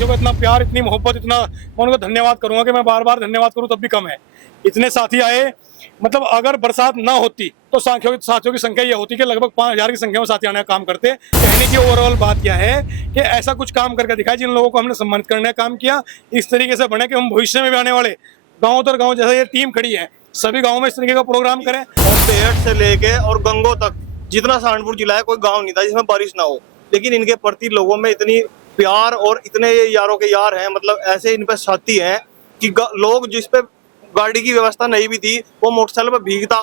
साथियों का इतना प्यार, इतनी मोहब्बत, इतना मैं उनको धन्यवाद करूंगा कि मैं बार बार धन्यवाद करूं तब भी कम है। इतने साथी आए, मतलब अगर बरसात ना होती तो साथियों की संख्या ये होती कि लगभग 5000 की संख्या में साथी आने का काम करते। कहने की ओवरऑल बात यह है कि ऐसा कुछ काम करके दिखाया जिन लोगों को हमने सम्मानित करने का काम किया, इस तरीके से बने कि हम भविष्य में भी आने वाले गाँव दर गाँव, जैसे ये टीम खड़ी है, सभी गाँव में इस तरीके का प्रोग्राम करें। और बेहट से लेके और गंगो तक जितना सहारनपुर जिला है, कोई गांव नहीं था जिसमें बारिश ना हो। लेकिन इनके प्रति लोगों में इतनी प्यार और इतने ये यारों के यार हैं, मतलब ऐसे इन पे साथी हैं कि लोग जिस पे गाड़ी की व्यवस्था नहीं भी थी, वो मोटरसाइकिल पे भीगता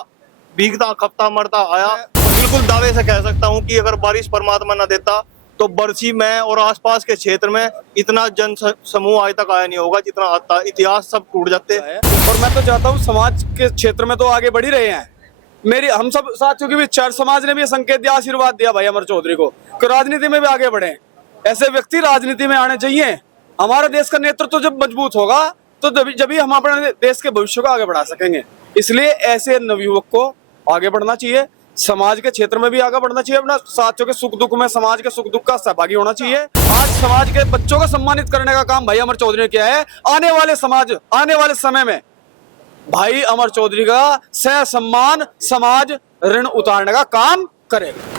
भीगता खपता मरता आया। बिल्कुल दावे से कह सकता हूँ कि अगर बारिश परमात्मा ना देता तो बरसी में और आसपास के क्षेत्र में इतना जन समूह आज तक आया नहीं होगा जितना आता। इतिहास सब टूट जाते हैं। और मैं तो चाहता हूँ समाज के क्षेत्र में तो आगे बढ़ ही रहे हैं। मेरी हम सब साथियों के भी चार समाज ने भी संकेत दिया, आशीर्वाद दिया भाई अमर चौधरी को कि राजनीति में भी आगे बढ़े। ऐसे व्यक्ति राजनीति में आने चाहिए। हमारे देश का नेतृत्व जब मजबूत होगा तो जब हम अपने देश के भविष्य को आगे बढ़ा सकेंगे। इसलिए ऐसे नवयुवक को आगे बढ़ना चाहिए, समाज के क्षेत्र में भी आगे बढ़ना चाहिए, अपना साथियों के सुख दुख में समाज के सुख दुख का सहभागी होना चाहिए। आज समाज के बच्चों को सम्मानित करने का काम भाई अमर चौधरी ने किया है। आने वाले समय में भाई अमर चौधरी का सह सम्मान समाज ऋण उतारने का काम करेगा।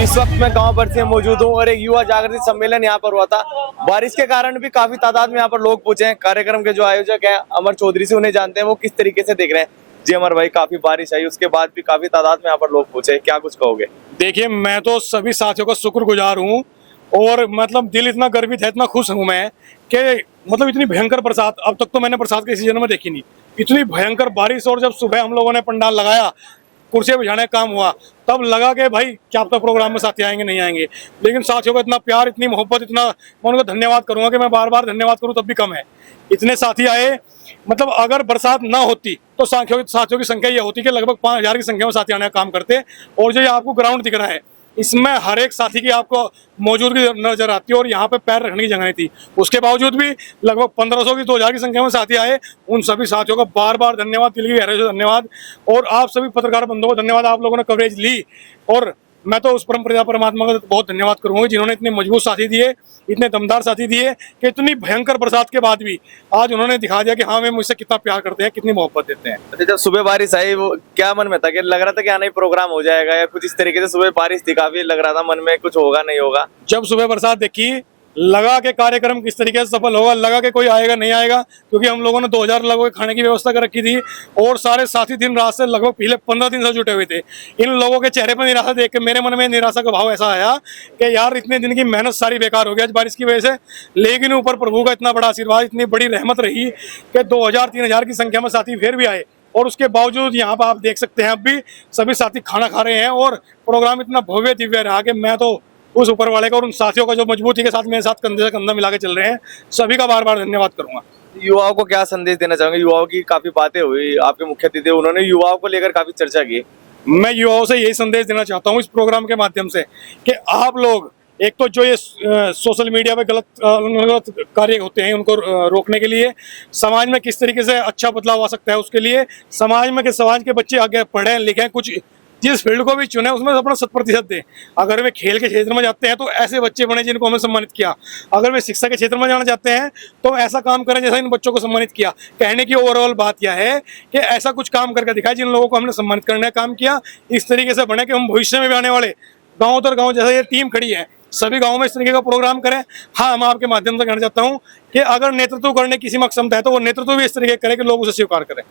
इस वक्त मैं गांव पर से मौजूद हूं और एक युवा जागृति सम्मेलन यहां पर हुआ था। बारिश के कारण भी काफी तादाद में यहां पर लोग पहुंचे हैं। कार्यक्रम के जो आयोजक हैं अमर चौधरी से उन्हें जानते हैं वो किस तरीके से देख रहे हैं। जी अमर भाई, काफी बारिश आई, उसके बाद भी काफी तादाद में यहाँ पर लोग पहुंचे, क्या कुछ कहोगे? देखिए, मैं तो सभी साथियों का शुक्रगुजार हूँ और मतलब दिल इतना गर्वित है, इतना खुश हूँ मैं कि मतलब इतनी भयंकर बरसात अब तक तो मैंने बरसात के सीजन में देखी नहीं। इतनी भयंकर बारिश, और जब सुबह हम लोगों ने पंडाल लगाया, कुर्सियाँ बिछाने का काम हुआ, तब लगा कि भाई क्या पता प्रोग्राम में साथी आएंगे नहीं आएंगे। लेकिन साथियों का इतना प्यार, इतनी मोहब्बत, इतना मैं उनको धन्यवाद करूंगा कि मैं बार बार धन्यवाद करूं तब भी कम है। इतने साथी आए, मतलब अगर बरसात ना होती तो साथियों की संख्या ये होती कि लगभग 5000 की संख्या में साथी आने का काम करते। और जो ये आपको ग्राउंड दिख रहा है, इसमें हर एक साथी की आपको मौजूदगी नजर आती है और यहाँ पे पैर रखने की जगह नहीं थी। उसके बावजूद भी लगभग 1500 की 2000 की संख्या में साथी आए। उन सभी साथियों का बार बार धन्यवाद, दिल की गहराई से धन्यवाद। और आप सभी पत्रकार बंधुओं को धन्यवाद, आप लोगों ने कवरेज ली। और मैं तो उस परमात्मा का बहुत धन्यवाद करूंगा जिन्होंने इतने मजबूत साथी दिए, इतने दमदार साथी दिए कि इतनी भयंकर बरसात के बाद भी आज उन्होंने दिखा दिया कि हाँ, वे मुझसे कितना प्यार करते हैं, कितनी मोहब्बत देते हैं। अच्छा, जब सुबह बारिश आई वो क्या मन में था? कि लग रहा था कि आना ही प्रोग्राम हो जाएगा या कुछ इस तरीके से? सुबह बारिश थी, काफी लग रहा था मन में कुछ होगा नहीं होगा। जब सुबह बरसात देखी, लगा के कार्यक्रम किस तरीके से सफल होगा, लगा कि कोई आएगा नहीं आएगा, क्योंकि हम लोगों ने 2000 लोगों के खाने की व्यवस्था कर रखी थी और सारे साथी दिन रात से लगभग पिछले 15 दिन से जुटे हुए थे। इन लोगों के चेहरे पर निराशा देख के मेरे मन में निराशा का भाव ऐसा आया कि यार इतने दिन की मेहनत सारी बेकार हो गई आज बारिश की वजह से। लेकिन ऊपर प्रभु का इतना बड़ा आशीर्वाद, इतनी बड़ी रहमत रही कि 2000-3000 की संख्या में साथी फिर भी आए। और उसके बावजूद यहाँ पर आप देख सकते हैं अब भी सभी साथी खाना खा रहे हैं और प्रोग्राम इतना भव्य दिव्य रहा कि मैं तो उस ऊपर वाले का और उन साथियों का जो मजबूती के साथ मेरे साथ कंधे से कंधा मिला के चल रहे हैं, सभी का बार बार धन्यवाद करूंगा। युवाओं को क्या संदेश देना चाहोगे? युवाओं की काफी बातें हुई, आपके मुख्य अतिथि उन्होंने युवाओं को लेकर काफी चर्चा की। मैं युवाओं से यही संदेश देना चाहता हूँ इस प्रोग्राम के माध्यम से कि आप लोग एक तो जो ये सोशल मीडिया पे गलत कार्य होते हैं उनको रोकने के लिए, समाज में किस तरीके से अच्छा बदलाव आ सकता है उसके लिए, समाज के बच्चे आगे पढ़ें लिखें, कुछ जिस फील्ड को भी चुने उसमें अपना 100% दें। अगर वे खेल के क्षेत्र में जाते हैं तो ऐसे बच्चे बने जिनको हमने सम्मानित किया। अगर वे शिक्षा के क्षेत्र में जाना चाहते हैं तो ऐसा काम करें जैसा इन बच्चों को सम्मानित किया। कहने की ओवरऑल बात यह है कि ऐसा कुछ काम करके दिखाया जिन लोगों को हमने सम्मानित करने का काम किया, इस तरीके से बने कि हम भविष्य में भी आने वाले गाँव दर गाँव, जैसे ये टीम खड़ी है, सभी गाँव में इस तरीके का प्रोग्राम करें। हाँ, मैं आपके माध्यम से कहना चाहता हूँ कि अगर नेतृत्व करने किसी में क्षमता है तो वो नेतृत्व भी इस तरीके करे कि लोग उसे स्वीकार करें।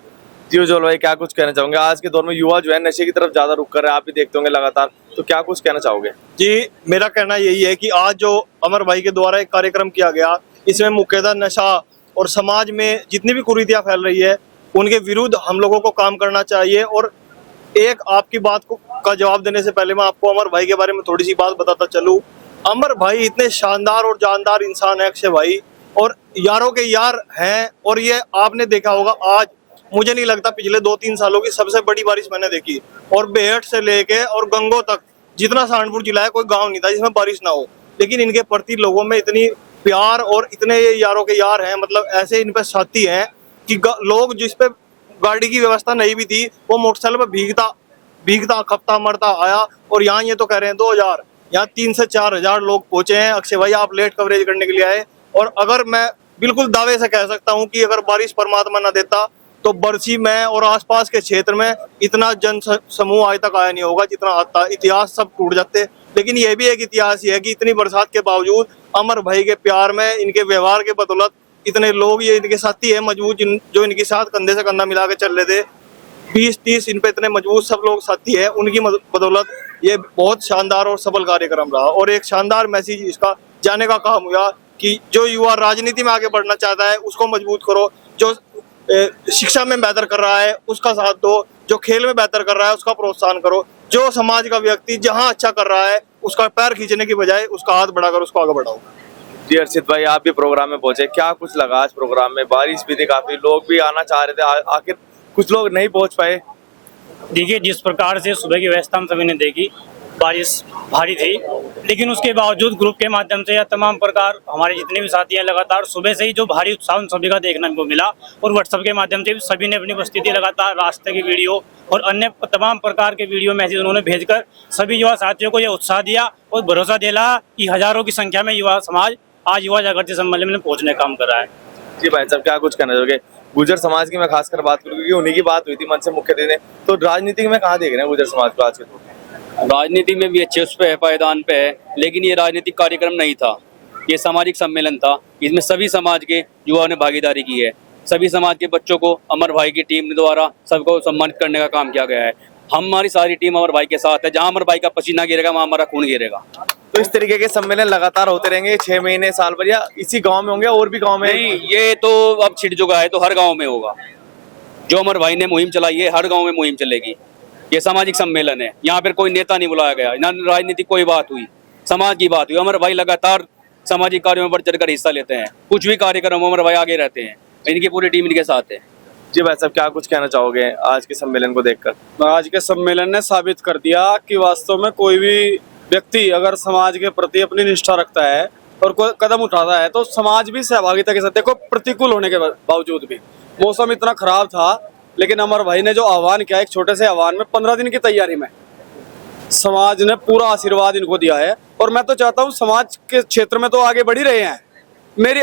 जी उज्जवल भाई, क्या कुछ कहना चाहोगे? आज के दौर में युवा जो है नशे की तरफ ज्यादा रुख कर रहे हैं, आप भी देखते होंगे लगातार, तो क्या कुछ कहना चाहोगे? जी, मेरा कहना यही है कि आज जो अमर भाई के द्वारा एक कार्यक्रम किया गया, इसमें मुख्यतः नशा और समाज में जितनी भी कुरीतियां फैल रही है उनके विरुद्ध हम लोगों को काम करना चाहिए। और एक आपकी बात का जवाब देने से पहले मैं आपको अमर भाई के बारे में थोड़ी सी बात बताता चलूं। अमर भाई इतने शानदार और जानदार इंसान है अक्षय भाई, और यारों के यार हैं। और ये आपने देखा होगा, आज मुझे नहीं लगता पिछले 2-3 सालों की सबसे बड़ी बारिश मैंने देखी। और बेहट से लेके और गंगो तक जितना सहारनपुर जिला है, कोई गांव नहीं था जिसमें बारिश ना हो। लेकिन इनके प्रति लोगों में इतनी प्यार और इतने ये यारों के यार हैं, मतलब ऐसे इन पे साथी हैं कि लोग जिस पे गाड़ी की व्यवस्था नहीं भी थी, वो मोटरसाइकिल पे भीगता खपता मरता आया। और यहाँ ये तो कह रहे हैं 2000, यहाँ 3 से 4000 लोग पहुंचे हैं। अक्षय भाई, आप लेट कवरेज करने के लिए आए, और अगर मैं बिल्कुल दावे से कह सकता हूँ कि अगर बारिश परमात्मा न देता तो बरसी में और आसपास के क्षेत्र में इतना जन समूह आज तक आया नहीं होगा जितना आता। इतिहास सब टूट जाते। लेकिन यह भी एक इतिहास ही है कि इतनी बरसात के बावजूद अमर भाई के प्यार में, इनके व्यवहार के बदौलत इतने लोग, ये इनके साथी है मजबूत, जो इनके साथ कंधे से कंधा मिला के चल रहे थे, 20-30 इन पे इतने मजबूत सब लोग साथी है, उनकी बदौलत ये बहुत शानदार और सफल कार्यक्रम रहा। और एक शानदार मैसेज इसका जाने का काम हुआ कि जो युवा राजनीति में आगे बढ़ना चाहता है उसको मजबूत करो, जो शिक्षा में बेहतर कर रहा है उसका साथ दो, जो खेल में बेहतर कर रहा है उसका प्रोत्साहन करो, जो समाज का व्यक्ति जहां अच्छा कर रहा है उसका पैर खींचने की बजाय उसका हाथ बढ़ाकर उसको आगे बढ़ाओ। जी अर्षित भाई, आप भी प्रोग्राम में पहुंचे, क्या कुछ लगा आज प्रोग्राम में? बारिश भी थी, काफी लोग भी आना चाह रहे थे, आखिर कुछ लोग नहीं पहुंच पाए। देखिए, जिस प्रकार से सुबह की व्यवस्था हम सभी ने देखी, बारिश भारी थी, लेकिन उसके बावजूद ग्रुप के माध्यम से या तमाम प्रकार हमारे जितने भी साथी हैं, लगातार सुबह से ही जो भारी उत्साह उन सभी का देखने को मिला। और व्हाट्सएप के माध्यम से भी सभी ने अपनी उपस्थिति लगातार, रास्ते की वीडियो और अन्य तमाम प्रकार के वीडियो मैसेज उन्होंने भेजकर सभी युवा साथियों को यह उत्साह दिया और भरोसा दिला कि हजारों की संख्या में युवा समाज आज युवा जागृति सम्मेलन में पहुंचने का काम कर रहा है। जी भाई साहब, क्या कुछ कहना चाहोगे? गुर्जर समाज की मैं खासकर बात करूँ क्योंकि उन्हीं की बात हुई थी मन से मुख्य ने, तो राजनीति में कहाँ देख रहे हैं गुर्जर समाज को आज के दौर में? राजनीति में भी अच्छे उस पे है, पायदान पे है, लेकिन ये राजनीतिक कार्यक्रम नहीं था, ये सामाजिक सम्मेलन था। इसमें सभी समाज के युवाओं ने भागीदारी की है। सभी समाज के बच्चों को अमर भाई की टीम द्वारा सबको सम्मानित करने का काम किया गया है। हमारी सारी टीम अमर भाई के साथ है। जहां अमर भाई का पसीना गिरेगा वहां हमारा खून गिरेगा। तो इस तरीके के सम्मेलन लगातार होते रहेंगे 6 महीने, साल भर, या इसी गांव में होंगे और भी गांव में? नहीं, ये तो अब छिड़ चुका है, तो हर गाँव में होगा। जो अमर भाई ने मुहिम चलाई है, हर गाँव में मुहिम चलेगी। ये सामाजिक सम्मेलन है, यहाँ पर कोई नेता नहीं बुलाया गया, ना राजनीतिक कोई बात हुई, समाज की बात हुई। अमर भाई लगातार सामाजिक कार्यों में बढ़ चढ़कर हिस्सा लेते हैं। कुछ भी कार्यक्रम अमर भाई आगे रहते हैं, इनकी पूरी टीम इनके साथ है। जी भाई साहब, क्या कुछ कहना चाहोगे आज के सम्मेलन को देखकर? आज के सम्मेलन ने साबित कर दिया कि वास्तव में कोई भी व्यक्ति अगर समाज के प्रति अपनी निष्ठा रखता है और कोई कदम उठाता है तो समाज भी सहभागिता के साथ, देखो प्रतिकूल होने के बावजूद भी, मौसम इतना खराब था, लेकिन अमर भाई ने जो आह्वान किया, एक छोटे से आह्वान में 15 दिन की तैयारी में समाज ने पूरा आशीर्वाद इनको दिया है। और मैं तो चाहता हूँ समाज के क्षेत्र में तो आगे बढ़ ही रहे हैं।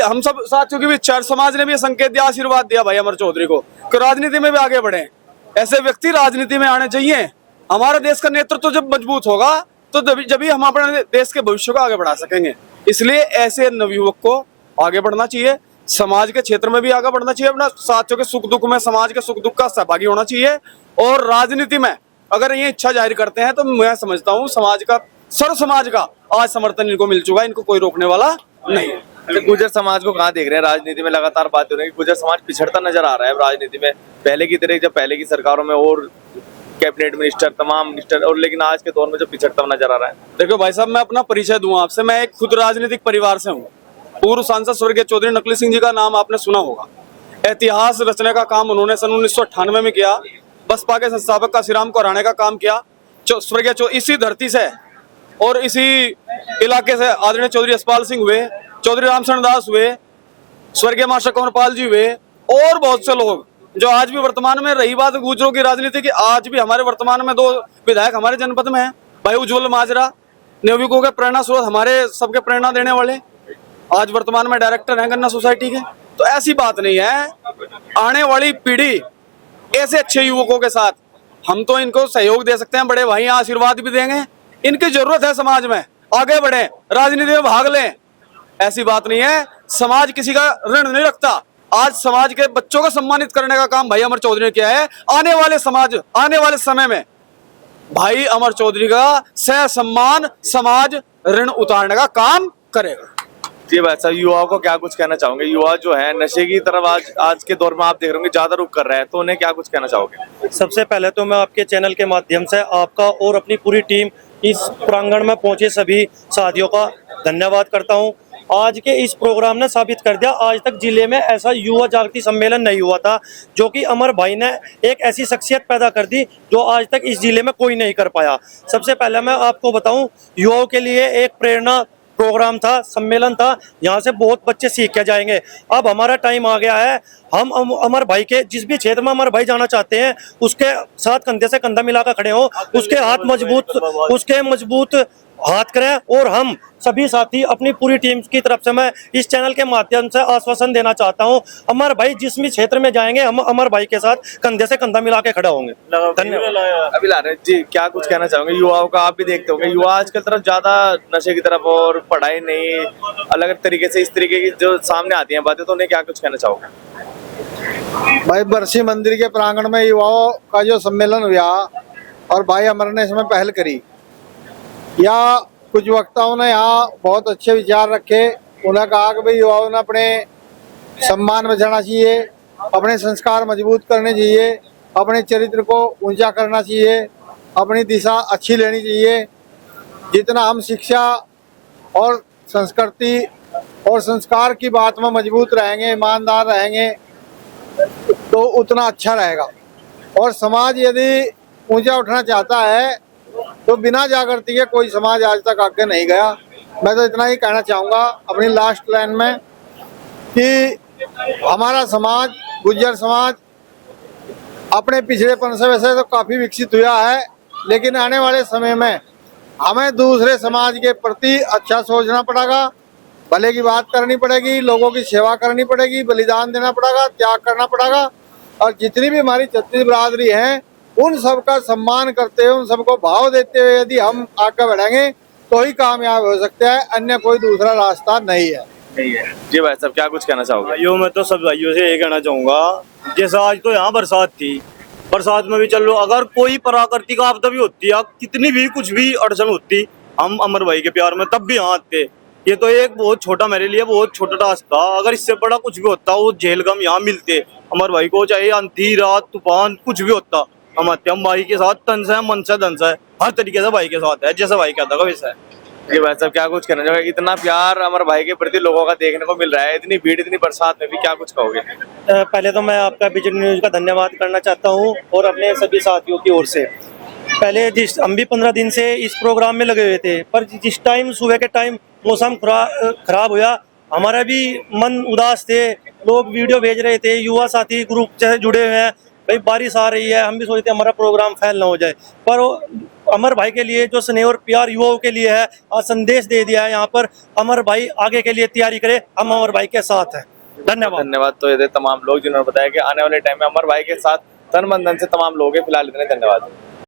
हम सब साथियों की भी, चार समाज ने भी संकेत दिया, आशीर्वाद दिया भाई अमर चौधरी को कि राजनीति में भी आगे बढ़े। ऐसे व्यक्ति राजनीति में आने चाहिए। हमारे देश का नेतृत्व जब मजबूत होगा तो जब हम अपने देश के भविष्य को आगे बढ़ा सकेंगे। इसलिए ऐसे नवयुवक को आगे बढ़ना चाहिए, समाज के क्षेत्र में भी आगे बढ़ना चाहिए, अपना साथियों के सुख दुख में, समाज के सुख दुख का सहभागी होना चाहिए। और राजनीति में अगर ये इच्छा जाहिर करते हैं तो मैं समझता हूँ समाज का, सर्व समाज का आज समर्थन इनको मिल चुका है, इनको कोई रोकने वाला नहीं। तो गुर्जर समाज को कहाँ देख रहे हैं राजनीति में? लगातार बात हो रही है कि गुर्जर समाज पिछड़ता नजर आ रहा है राजनीति में, पहले की तरह, जब पहले की सरकारों में और कैबिनेट मिनिस्टर, तमाम मिनिस्टर, और लेकिन आज के दौर में जो पिछड़ता हुआ नजर आ रहा है। देखो भाई साहब, मैं अपना परिचय दूं आपसे, मैं एक खुद राजनीतिक परिवार से हूँ। पूर्व सांसद स्वर्गीय चौधरी नकली सिंह जी का नाम आपने सुना होगा। इतिहास रचने का काम उन्होंने सन 1998 में किया। बसपा के संस्थापक काशीराम को हराने का काम किया स्वर्गीय इसी धरती से और इसी इलाके से आदरणीय चौधरी यशपाल सिंह हुए, चौधरी रामचरण दास हुए, स्वर्गीय मास्टर कंवरपाल जी हुए और बहुत से लोग जो आज भी वर्तमान में। रही बात गुर्जरों की राजनीति की, आज भी हमारे वर्तमान में 2 विधायक हमारे जनपद में हैं, भाई उज्जवल माजरा, नवयुवकों के प्रेरणा स्रोत, हमारे सबके प्रेरणा देने वाले, आज वर्तमान में डायरेक्टर हैं गन्ना सोसाइटी के। तो ऐसी बात नहीं है, आने वाली पीढ़ी ऐसे अच्छे युवकों के साथ हम तो इनको सहयोग दे सकते हैं, बड़े भाई आशीर्वाद भी देंगे। इनकी जरूरत है समाज में, आगे बढ़े, राजनीति में भाग लें, ऐसी बात नहीं है। समाज किसी का ऋण नहीं रखता। आज समाज के बच्चों को सम्मानित करने का काम भाई अमर चौधरी ने किया है। आने वाले समय में भाई अमर चौधरी का सह सम्मान समाज ऋण उतारने का काम करेगा। जी भाई साहब, युवाओं को क्या कुछ कहना चाहोगे? युवा जो है नशे की तरफ आज के दौर में आप देख रहे होंगे ज्यादा रुख कर रहे हैं, तो उन्हें क्या कुछ कहना चाहोगे? सबसे पहले तो मैं आपके चैनल के माध्यम से आपका और अपनी पूरी टीम, इस प्रांगण में पहुंचे सभी साथियों का धन्यवाद करता हूं। आज के इस प्रोग्राम ने साबित कर दिया, आज तक जिले में ऐसा युवा जागृति सम्मेलन नहीं हुआ था, जो कि अमर भाई ने एक ऐसी शख्सियत पैदा कर दी जो आज तक इस जिले में कोई नहीं कर पाया। सबसे पहले मैं आपको बताऊं, युवाओं के लिए एक प्रेरणा प्रोग्राम था, सम्मेलन था, यहाँ से बहुत बच्चे सीख के जाएंगे। अब हमारा टाइम आ गया है, हम अमर भाई के जिस भी क्षेत्र में अमर भाई जाना चाहते हैं उसके साथ कंधे से कंधा मिलाकर खड़े हो, उसके हाथ मजबूत, उसके मजबूत हाथ करें। और हम सभी साथी अपनी पूरी टीम की तरफ से मैं इस चैनल के माध्यम से आश्वासन देना चाहता हूं, अमर भाई जिस भी क्षेत्र में जाएंगे हम अमर भाई के साथ कंधे से कंधा मिला के खड़ा होंगे। धन्यवाद। अभी ला रहे जी, क्या कुछ कहना चाहोगे युवाओं का? आप भी देखते होंगे युवा आजकल तरफ ज्यादा नशे की तरफ और पढ़ाई नहीं, अलग तरीके से इस तरीके की जो सामने आती हैं बातें, तो उन्हें क्या कुछ कहना चाहोगे? भाई बरसी मंदिर के प्रांगण में युवाओं का जो सम्मेलन हुआ और भाई अमर ने इसमें पहल करी, या कुछ वक्ताओं ने यहाँ बहुत अच्छे विचार रखे। उन्हें कहा कि भाई युवाओं ने अपने सम्मान बचाना चाहिए, अपने संस्कार मजबूत करने चाहिए, अपने चरित्र को ऊंचा करना चाहिए, अपनी दिशा अच्छी लेनी चाहिए। जितना हम शिक्षा और संस्कृति और संस्कार की बात में मजबूत रहेंगे, ईमानदार रहेंगे, तो उतना अच्छा रहेगा। और समाज यदि ऊंचा उठना चाहता है तो बिना जागृति के कोई समाज आज तक आगे नहीं गया। मैं तो इतना ही कहना चाहूँगा अपनी लास्ट लाइन में कि हमारा समाज, गुज्जर समाज, अपने पिछड़ेपन से वैसे तो काफ़ी विकसित हुआ है, लेकिन आने वाले समय में हमें दूसरे समाज के प्रति अच्छा सोचना पड़ेगा, भले की बात करनी पड़ेगी, लोगों की सेवा करनी पड़ेगी, बलिदान देना पड़ेगा, त्याग करना पड़ेगा। और जितनी भी हमारी छत्तीस बिरादरी है उन सबका सम्मान करते हुए, उन सबको भाव देते हुए यदि हम आगे बढ़ेंगे तो ही कामयाब हो सकते हैं, अन्य कोई दूसरा रास्ता नहीं है। जी भाई साहब, क्या कुछ कहना चाहोगे? भाइयों, मैं तो सब भाइयों से ये कहना चाहूंगा, जैसे आज तो यहाँ बरसात थी, बरसात में भी चल लो, अगर कोई प्राकृतिक आपदा भी होती है, कितनी भी कुछ भी अड़चन होती, हम अमर भाई के प्यार में तब भी यहाँ आते। ये तो एक बहुत छोटा, मेरे लिए बहुत छोटा टास्क था, अगर इससे बड़ा कुछ भी होता वो झेल गम यहाँ मिलते अमर भाई को, चाहे आंधी रात तूफान कुछ भी होता, हम आते। हम भाई के साथ तन से मन से धन से हर तरीके से भाई के साथ है, जैसे भाई कहता है वैसा है। जी भाई साहब, क्या कुछ कहना चाहोगे? इतना प्यार अमर भाई के प्रति लोगों का देखने को मिल रहा है, इतनी भीड़, इतनी बरसात में भी, क्या कुछ कहोगे? पहले तो मैं आपका विजन न्यूज का धन्यवाद करना चाहता हूं और अपने सभी साथियों की ओर से। पहले हम भी 15 दिन से इस प्रोग्राम में लगे हुए थे, पर जिस टाइम सुबह के टाइम मौसम खराब हुआ, हमारा भी मन उदास थे। लोग वीडियो भेज रहे थे, युवा साथी ग्रुप से जुड़े हुए हैं, भाई बारिश आ रही है, हम भी सोचते हमारा प्रोग्राम फेल ना हो जाए, पर अमर भाई के लिए जो स्नेह और प्यार युवाओं के लिए है, आज संदेश दे दिया है यहाँ पर। अमर भाई आगे के लिए तैयारी करे, हम अमर भाई के साथ हैं। धन्यवाद। तो ये थे तमाम लोग जिन्होंने बताया कि आने वाले टाइम में अमर भाई के साथ तन मन धन से तमाम लोग हैं। फिलहाल इतने, धन्यवाद।